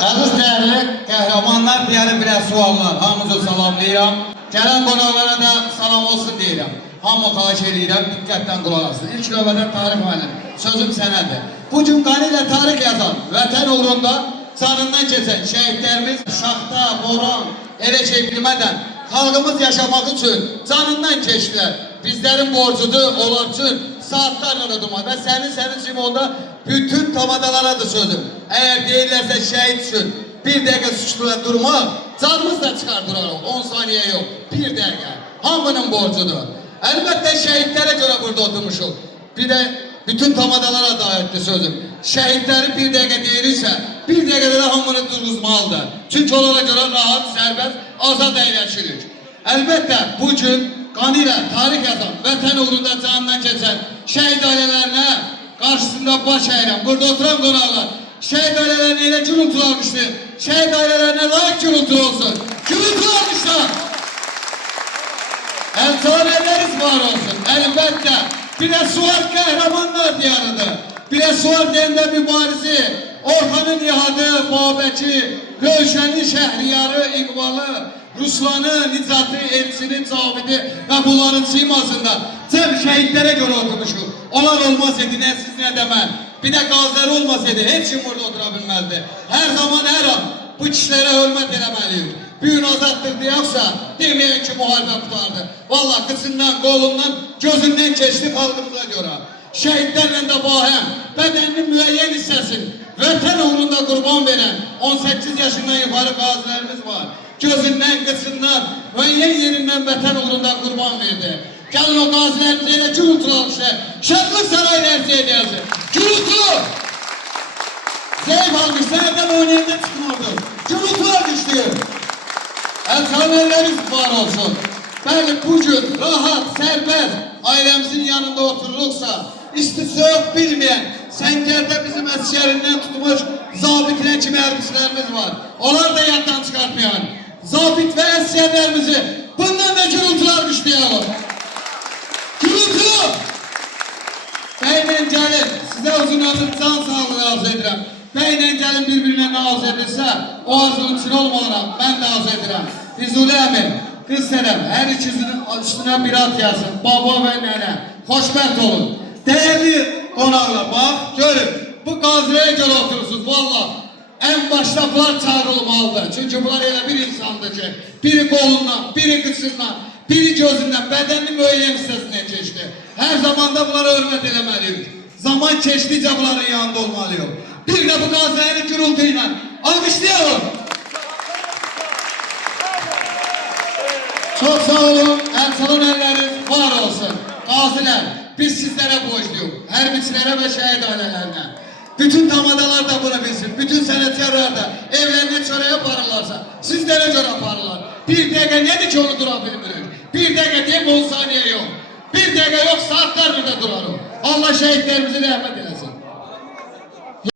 Əziz dəyərli qəhrəmanlar, deyəli biraz suallar. Hamınızı salamlayıram. Gələn qonaqlara da salam olsun deyirəm. Hamı xahiş edirəm, diqqətdən qulaq asın. İlk növbədə Tarix müəllim, sözüm sənədir. Bu gün qanı ilə tarix yazan, vətən uğrunda canından keçən şəhidlərimiz şaxta, boran, elə şey bilmədən xalqımız yaşamaq üçün canından keçdilər. Bizlərin borcudur, onlar üçün saatlarla durmada, sənin Simonda bütün tamadalara da sözüm. Eğer deyirlərsə şəhid üçün bir dəqiqə suçluğa durmaq, canımız da çıxardırarıq, 10 saniye yok, bir dəqiqə. Hamının borcudur. Əlbəttə şəhidlərə görə burada oturmuşuq. Bir də bütün tamadalara dairdir sözüm. Şəhidləri bir dəqiqə deyirsə, bir dəqiqədə də hamını durğuzmalıdır. Çünki onlara görə rahat, sərbəst, azad əyləşirik. Əlbəttə bu gün qanı ilə tarix yazan, vətən uğrunda canından keçən şəhid ailələrinə karşısında baş əyirəm. Burada oturan qonaqlar, şəhid ailələrine elə gürültü almışdır. Şəhid ailələrine layık gürültü olsun. Gürültü almışlar. Elçileriniz var olsun. Əlbəttə. Bir de Suat qəhrəmanlar diyarıdır. Bir de Suat deyəndə mübarizi, Orxanın Nihadı, Babəki, Rövşəni, Şəhriyarı, İqbalı, Ruslanı, Nicatı, Elçini, Cavidi ve bunların simasında cəm şəhidlərə görə oturmuşuq. Onlar olmasaydı ne siz ne de ben. Bir de qaziləri olmasaydı heç kim burada otura bilməzdi. Her zaman her an bu kişilərə hörmət eləməliyik. Bir gün azaddır deyəqsə deməyin ki müharibə qutardı. Vallahi qıçından, qolundan, gözündən keçdi xalqımıza görə. Şəhidlərlə də bahem, bədəninin müəyyən hissəsini vətən uğrunda qurban verən 18 yaşından yukarı qazilərimiz var. Gözündən, qıçından, müəyyən yerindən vətən uğrunda qurban verdi. Gəlin o qazilərimizi elə gürültü almışlar. Şadlıq sarayını ərzi edəyəsin. Gürültü! Zeyf almış, sənədən oynayanda çıxmırdı. Gürültü almışdır. Elçileriniz var olsun. Bəli, bugün rahat, sərbəst ailemizin yanında otururuksa, istisyoq bilmeyen, Səngərdə bizim əsgərindən tutmuş zabitlə kimi hərbiçilərimiz var. Onlar da yaddan çıkartmayan. Zabit ve əsgərlərimizi bundan da gürültülər güçləyəlim. Gürültü! Bəylə gəlin, sizə uzun ömür can sağlığı arzu edirəm. Bəylə gəlin bir-birinə nə arzu edirsə, o arzunun için olmalaraq mən də arzu edirəm. Füzuli əmin, qız sənəm, hər ikisinin üstünə bir at yazın, baba və nənə, xoşbəxt olun. Değerli qonaqlar, bax, görün, bu qazilərə görə oturursunuz, valla. En başta bunlar çağrılmalıdır. Çünkü bunlar elə bir insandır ki, biri qolundan, biri qıçından, biri gözündən, bədənin müəyyən hissəsindən keçdi. Hər zamanda bunlara hörmət eləməliyik. Zaman keçdikcə bunların yanında olmalıyıq. Bir de bu qazilərin gürültü ilə alqışlayalım. Çok sağ olun, elçilerin elleriniz var olsun. Qaziler, biz sizlere borçluyuz. Hərbiçilərə və şəhid ailələrine. Bütün tamadalar da bunu bilsin. Bütün sənətkarlar da evlerine çörəyə aparırlarsa, sizlere göre aparırlar. Bir dəqiqə nedir ki onu dura bilmirik? Bir dəqiqə deyim 10 saniye yok. Bir dəqiqə yok saatlerle de durarım. Allah şəhidlərimizi rəhmət